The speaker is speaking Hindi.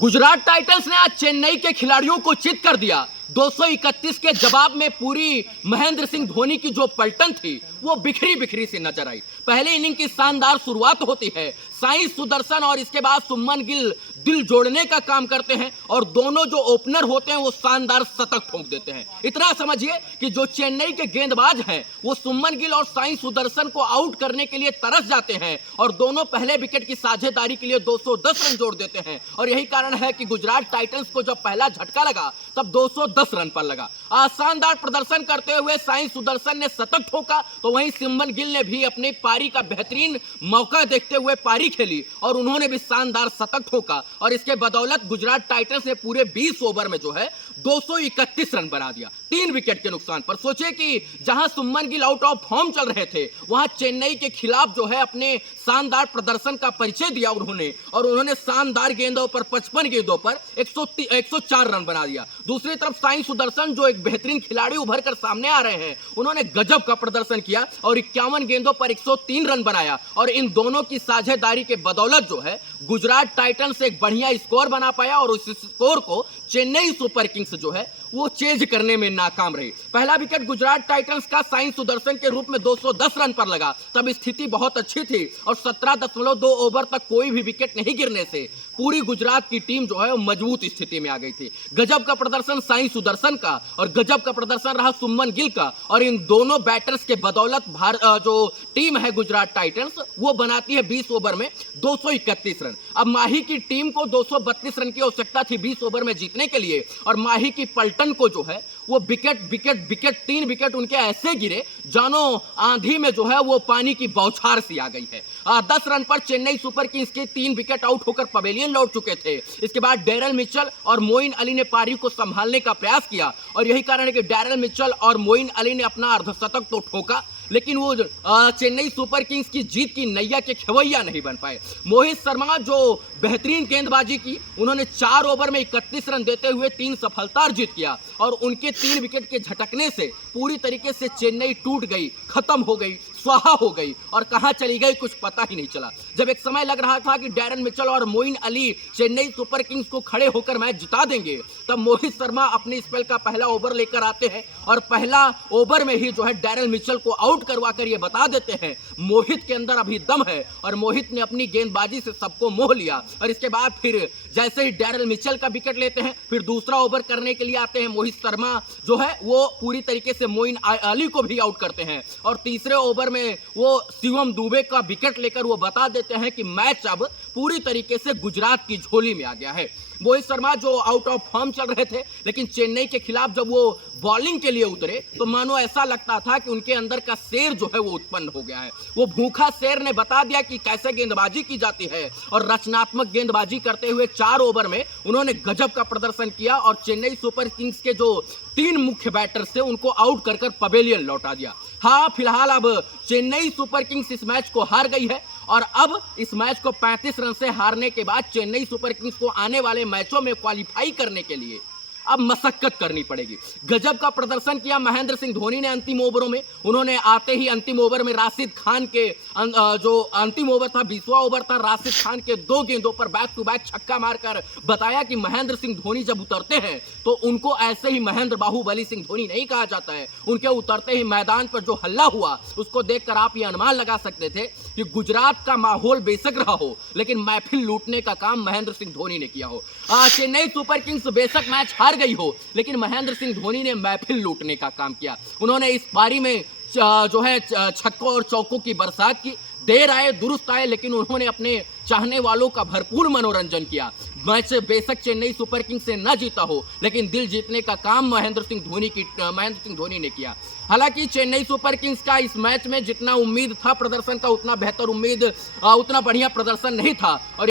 गुजरात टाइटंस ने आज चेन्नई के खिलाड़ियों को चित कर दिया। 231 के जवाब में पूरी महेंद्र सिंह धोनी की जो पलटन थी वो बिखरी बिखरी सी नजर आई। पहले इनिंग की शानदार शुरुआत होती है, साई सुदर्शन और इसके बाद सुमन गिल दिल जोड़ने का काम करते हैं और दोनों जो ओपनर होते हैं वो शानदार शतक ठोक देते हैं। इतना समझिए कि जो चेन्नई के गेंदबाज हैं वो सुमन गिल और साई सुदर्शन को आउट करने के लिए तरस जाते हैं और दोनों पहले विकेट की साझेदारी के लिए 210 रन जोड़ देते हैं। और यही कारण है कि गुजरात टाइटंस को जब पहला झटका लगा तब 210 रन पर लगा। शानदार प्रदर्शन करते हुए साई सुदर्शन ने शतक ठोका तो वहीं सुमन गिल ने भी अपनी पारी का बेहतरीन मौका देखते हुए पारी खेली और उन्होंने भी शानदार शतक ठोका और इसके बदौलत गुजरात टाइटंस ने पूरे 20 ओवर में जो है 231 रन बना दिया 3 विकेट के नुकसान पर। सोचिए कि जहां सुमन गिल आउट ऑफ फॉर्म चल रहे थे वहां चेन्नई के खिलाफ जो है अपने शानदार प्रदर्शन का परिचय दिया उन्होंने शानदार गेंदों पर 55 गेंदों पर 104 रन बना दिया। दूसरी तरफ साई सुदर्शन जो एक बेहतरीन खिलाड़ी उभर कर सामने आ रहे हैं, उन्होंने गजब का प्रदर्शन किया और 51 गेंदों पर 103 रन बनाया और इन दोनों की साझेदारी के बदौलत जो है गुजरात टाइटंस एक बढ़िया स्कोर बना पाया और उस स्कोर को चेन्नई सुपर किंग्स जो है वो चेज करने में नाकाम रही। पहला विकेट गुजरात टाइटंस का साई सुदर्शन के रूप में 210 रन पर लगा, तब स्थिति बहुत अच्छी थी और 17.2 ओवर तक कोई भी विकेट नहीं गिरने से पूरी गुजरात की टीम जो है वो मजबूत स्थिति में आ गई थी। गजब का प्रदर्शन साई सुदर्शन का और गजब का प्रदर्शन रहा सुमन गिल का और इन दोनों बैटर्स के बदौलत जो टीम है गुजरात टाइटंस वो बनाती है 20 ओवर में 231 रन। अब माही की टीम को 232 रन की आवश्यकता थी 20 ओवर में जीतने के लिए और माही की पलटन को जो है वो विकेट 3 विकेट उनके ऐसे गिरे जानो आंधी में जो है वो पानी की बौछार सी आ गई है। 10 रन पर चेन्नई सुपर किंग्स के 3 विकेट आउट होकर पवेलियन लौट चुके थे। इसके बाद डैरेल मिचेल और मोइन अली ने पारी को संभालने का प्रयास किया और यही कारण है कि डैरेल मिचेल और मोइन अली ने अपना अर्धशतक तो ठोका लेकिन वो चेन्नई सुपर किंग्स की जीत की नैया के खवैया नहीं बन पाए। मोहित शर्मा जो बेहतरीन गेंदबाजी की, उन्होंने 4 ओवर में 31 रन देते हुए 3 सफलता अर्जित किया और उनके 3 विकेट के झटकने से पूरी तरीके से चेन्नई टूट गई, खत्म हो गई, स्वाहा हो गई और कहां चली गई कुछ पता ही नहीं चला। जब एक समय लग रहा था कि डैरेल मिचेल और मोइन अली चेन्नई सुपर किंग्स को खड़े होकर मैच जिता देंगे, तब मोहित शर्मा अपने स्पेल का पहला ओवर लेकर आते हैं और पहला ओवर में ही जो है डैरेल मिचेल को आउट करवाकर ये बता देते हैं मोहित के अंदर अभी दम है और मोहित ने अपनी गेंदबाजी से सबको मोह लिया। और इसके बाद फिर जैसे ही डैरेल मिचेल का विकेट लेते हैं फिर दूसरा ओवर करने के लिए आते हैं मोहित शर्मा जो है वो पूरी तरीके से मोइन अली को भी आउट करते हैं और तीसरे ओवर में वो शिवम दुबे का विकेट लेकर वो बता देते हैं कि मैच अब पूरी तरीके से गुजरात की झोली में आ गया है। मोहित शर्मा जो आउट ऑफ फॉर्म चल रहे थे लेकिन चेन्नई के खिलाफ जब वो बॉलिंग के लिए उतरे तो मानो ऐसा लगता था कि उनके अंदर का शेर जो है वो उत्पन्न हो गया है। वो भूखा शेर ने बता दिया कि कैसे गेंदबाजी की जाती है और रचनात्मक गेंदबाजी करते हुए 4 ओवर में उन्होंने गजब का प्रदर्शन किया और चेन्नई सुपर किंग्स के जो 3 मुख्य बैटर्स थे उनको आउट कर पवेलियन लौटा दिया। हाँ, फिलहाल अब चेन्नई सुपर किंग्स इस मैच को हार गई है और अब इस मैच को 35 रन से हारने के बाद चेन्नई सुपर किंग्स को आने वाले मैचों में क्वालिफाई करने के लिए अब मशक्कत करनी पड़ेगी। गजब का प्रदर्शन किया महेंद्र सिंह धोनी ने अंतिम ओवरों में। उन्होंने आते ही अंतिम ओवर में राशिद खान के जो अंतिम ओवर था 20वां ओवर था, राशिद खान के 2 गेंदों पर बैक टू बैक छक्का मारकर बताया कि महेंद्र सिंह धोनी जब उतरते हैं तो उनको ऐसे ही महेंद्र बाहुबली सिंह धोनी नहीं कहा जाता है। उनके उतरते ही मैदान पर जो हल्ला हुआ उसको देखकर आप ये अनुमान लगा सकते थे कि गुजरात का माहौल बेशक रहा हो लेकिन महफिल लूटने का काम महेंद्र सिंह धोनी ने किया हो। चेन्नई सुपर किंग्स बेशक मैच हार गई हो लेकिन महेंद्र सिंह धोनी ने महफिल लूटने का काम किया। उन्होंने इस पारी में जो है छक्कों और चौकों की बरसात की, देर आए दुरुस्त आए लेकिन उन्होंने अपने चाहने वालों का भरपूर मनोरंजन किया। मैच बेशक चेन्नई सुपर किंग्स से न जीता हो लेकिन दिल जीतने का काम महेंद्र सिंह धोनी ने किया। हालांकि चेन्नई सुपर किंग्स का इस मैच में जितना उम्मीद था प्रदर्शन का उतना बेहतर उतना बढ़िया प्रदर्शन नहीं था और